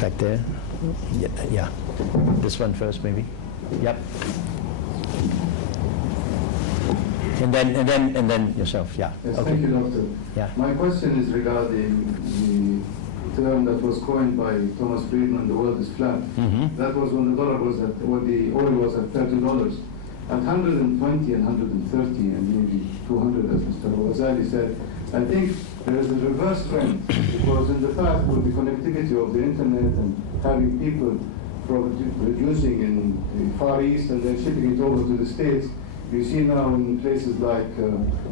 Back there. Yeah. This one first, maybe. Yep. And then yourself. Yeah. Yes, okay. Thank you, Doctor. Yeah. My question is regarding the term that was coined by Thomas Friedman, the world is flat. That was when the dollar was at, when the oil was at $30. At 120 and 130 and maybe 200, as Mr. Ghazali said, I think there is a reverse trend, because in the past, with the connectivity of the internet and having people producing in the Far East and then shipping it over to the States, you see now in places like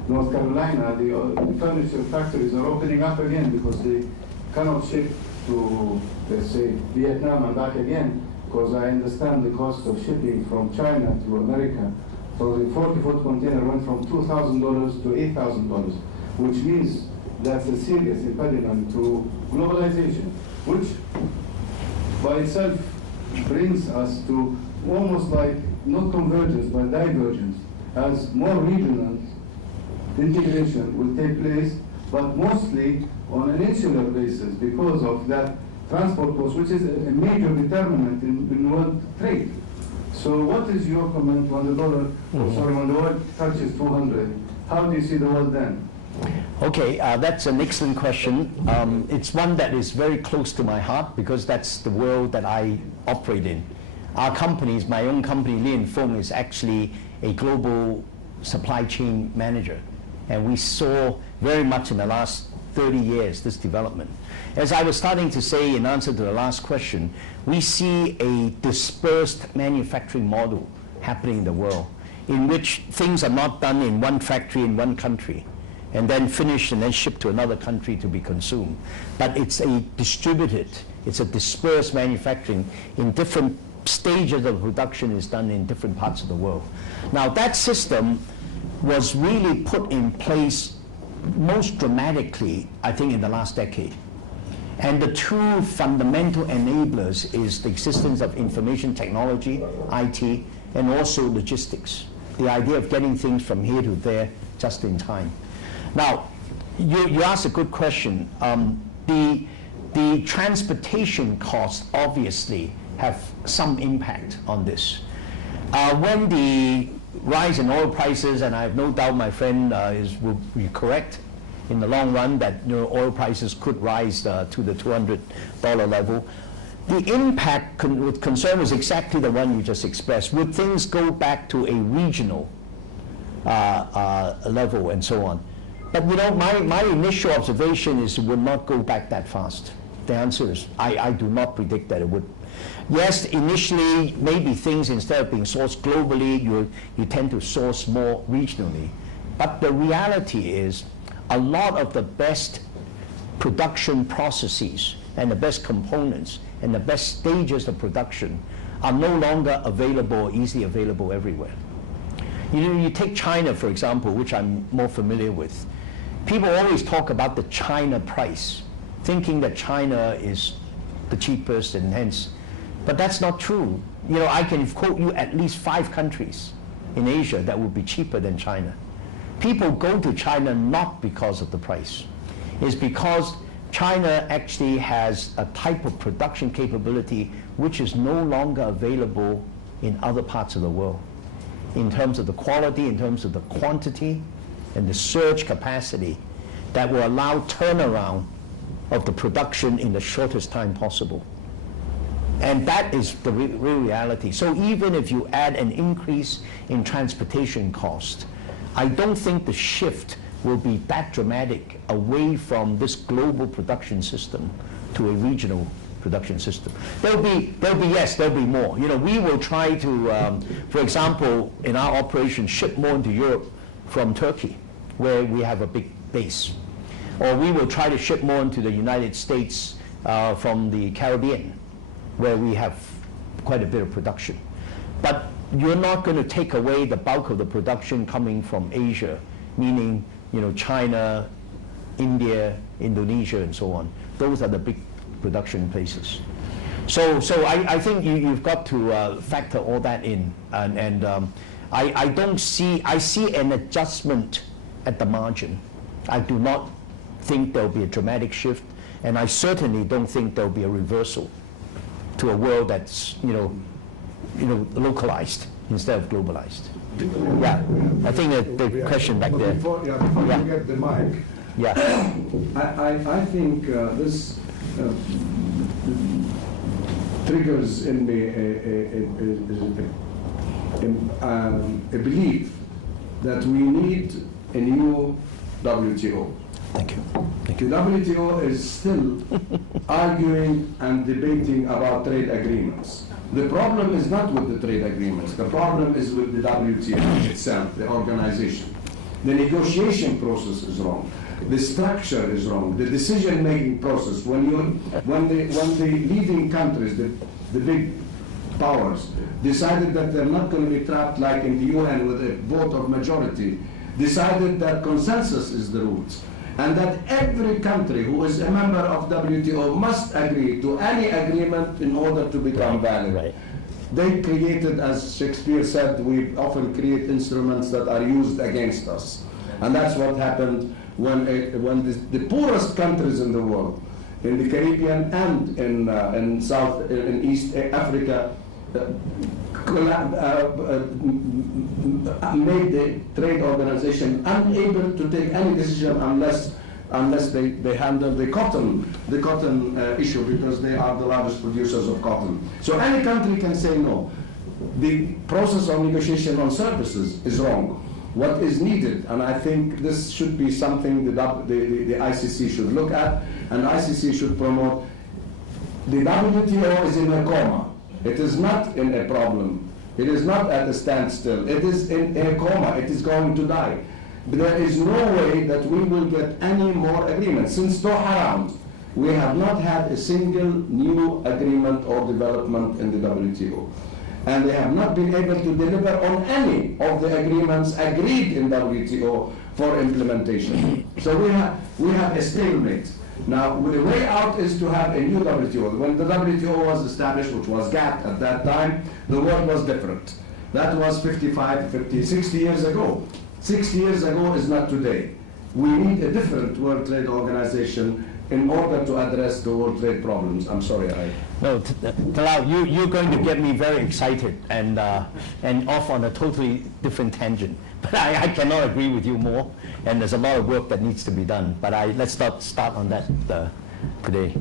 North Carolina, the furniture factories are opening up again because they cannot ship to, let's say, Vietnam and back again, because I understand the cost of shipping from China to America. So the 40-foot container went from $2,000 to $8,000, which means that's a serious impediment to globalization, which by itself brings us to almost like not convergence but divergence, as more regional integration will take place, but mostly on an insular basis because of that transport cost, which is a major determinant in world trade. So what is your comment when the dollar, when the oil touches 200? How do you see the world then? Okay, that's an excellent question. It's one that is very close to my heart because that's the world that I operate in. Our companies, my own company, Li & Fung, is actually a global supply chain manager. And we saw very much in the last 30 years this development. As I was starting to say in answer to the last question, we see a dispersed manufacturing model happening in the world in which things are not done in one factory in one country and then finished and then shipped to another country to be consumed. But it's a distributed, it's a dispersed manufacturing in different stages of production is done in different parts of the world. Now that system was really put in place most dramatically, I think, in the last decade. And the two fundamental enablers is the existence of information technology, IT, and also logistics. The idea of getting things from here to there just in time. Now, you asked a good question. The transportation costs obviously have some impact on this. When the rise in oil prices, and I have no doubt my friend will be correct in the long run that oil prices could rise to the $200 level. The impact with concern is exactly the one you just expressed. Would things go back to a regional level and so on? But my initial observation is it would not go back that fast. The answer is I do not predict that it would. Yes, initially, maybe things, instead of being sourced globally, you tend to source more regionally. But the reality is a lot of the best production processes and the best components and the best stages of production are no longer available, easily available everywhere. You take China, for example, which I'm more familiar with. People always talk about the China price, thinking that China is the cheapest and hence. But that's not true. I can quote you at least 5 countries in Asia that would be cheaper than China. People go to China not because of the price. It's because China actually has a type of production capability which is no longer available in other parts of the world, in terms of the quality, in terms of the quantity, and the surge capacity that will allow turnaround of the production in the shortest time possible. And that is the real reality. So even if you add an increase in transportation cost, I don't think the shift will be that dramatic away from this global production system to a regional production system. There'll be more. We will try to, for example, in our operation, ship more into Europe from Turkey, where we have a big base. Or we will try to ship more into the United States from the Caribbean, where we have quite a bit of production. But you're not going to take away the bulk of the production coming from Asia, meaning China, India, Indonesia, and so on. Those are the big production places. So I think you've got to factor all that in. And I see an adjustment at the margin. I do not think there'll be a dramatic shift, and I certainly don't think there'll be a reversal to a world that's, localized instead of globalized. Yeah, I think that the question back there. Before Yeah. you get the mic, Yeah, I think this triggers in me a belief that we need a new WTO. thank you. The WTO is still arguing and debating about trade agreements. The problem is not with the trade agreements. The problem is with the WTO itself, the organization. The negotiation process is wrong. The structure is wrong. The decision-making process. When the leading countries, the big powers, decided that they're not going to be trapped like in the UN with a vote of majority, decided that consensus is the rules, and that every country who is a member of WTO must agree to any agreement in order to become valid. Right. They created, as Shakespeare said, we often create instruments that are used against us. And that's what happened when the poorest countries in the world, in the Caribbean and in East Africa, made the trade organization unable to take any decision unless they handle the cotton issue, because they are the largest producers of cotton. So any country can say no. The process of negotiation on services is wrong. What is needed, and I think this should be something the ICC should look at, and ICC should promote. The WTO is in a coma. It is not in a problem. It is not at a standstill. It is in a coma. It is going to die. But there is no way that we will get any more agreements. Since Doha round, we have not had a single new agreement or development in the WTO. And they have not been able to deliver on any of the agreements agreed in WTO for implementation. So we have a stalemate. Now, the way out is to have a new WTO. When the WTO was established, which was GATT at that time, the world was different. That was 55, 50, 60 years ago. 60 years ago is not today. We need a different World Trade Organization in order to address the world trade problems. I'm sorry, No, Talal, you're going to get me very excited and off on a totally different tangent. But I cannot agree with you more, and there's a lot of work that needs to be done. But let's not start on that today.